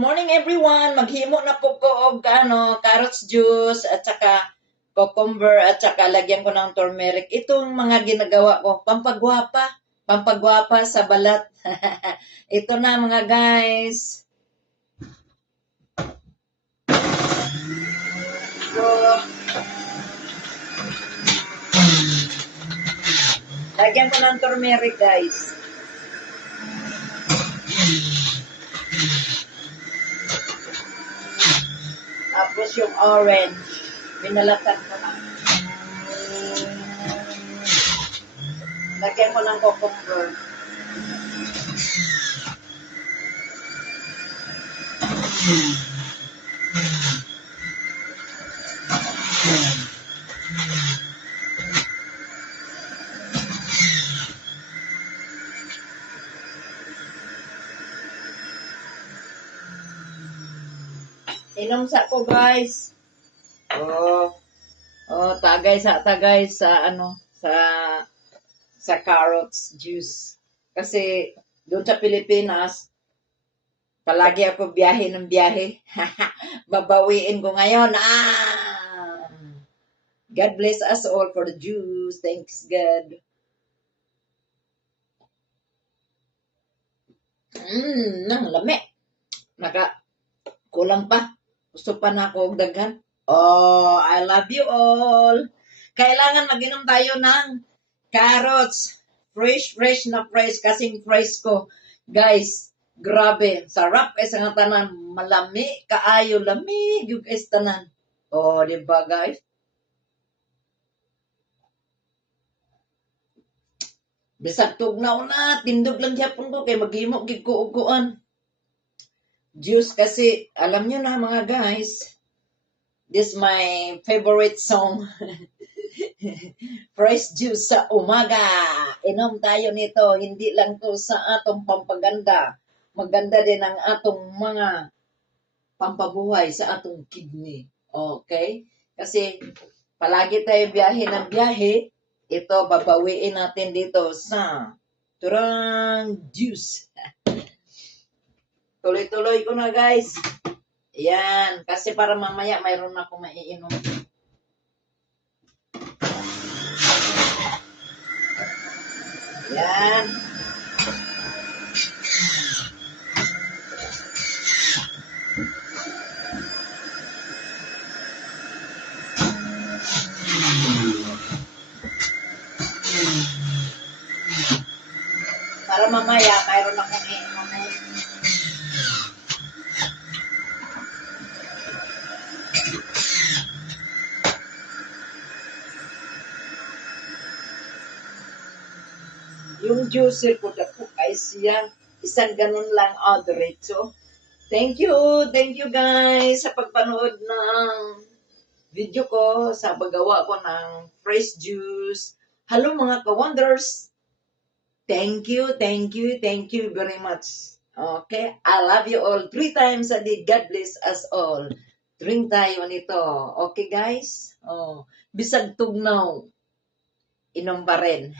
morning everyone. Maghimo na po ko og carrots juice at saka cucumber at saka lagyan ko ng turmeric. Itong mga ginagawa ko, pampagwapa sa balat. Ito na mga guys. So, lagyan ko ng turmeric guys. Tapos yung orange, binalatan ko na. Lagyan ko ng cucumber. Inom sa ko guys. Tagay sa carrots juice. Kasi doon sa Pilipinas, palagi ako biyahe ng biyahe. Babawiin ko ngayon. God bless us all for the juice. Thanks God. Nang lami. Kulang pa. Gusto pa na ako daghan. Oh, I love you all. Kailangan mag-inom tayo ng carrots. Fresh na fresh. Kasing fresh ko. Guys, grabe. Sarap kay sa tanan. Malami. Kaayo. Lamig yung kay tanan. Oh, diba guys? Bisag tugnaw na. Tindog lang yapon ko. Kay maghimo gikuuguan. Juice kasi, alam nyo na mga guys, this is my favorite song. Fresh juice sa umaga. Inom tayo nito. Hindi lang to sa atong pampaganda. Maganda din ang atong mga pampabuhay sa atong kidney. Okay? Kasi palagi tayo biyahe ng biyahe. Ito, babawiin natin dito sa turang juice. Tuloy-tuloy ko na guys. Yan. Kasi para mamaya mayroon akong maiinom. Yan. Para mamaya mayroon akong maiinom. Yung juicer ko na po ay siya. Isang ganun lang diretso. Thank you guys sa pagpanood ng video ko sa paggawa ko ng fresh juice. Hello mga ka-wonders. Thank you very much. Okay? I love you all 3 times a day. God bless us all. Drink tayo nito. Okay guys? Bisag tugnaw. Inom pa rin.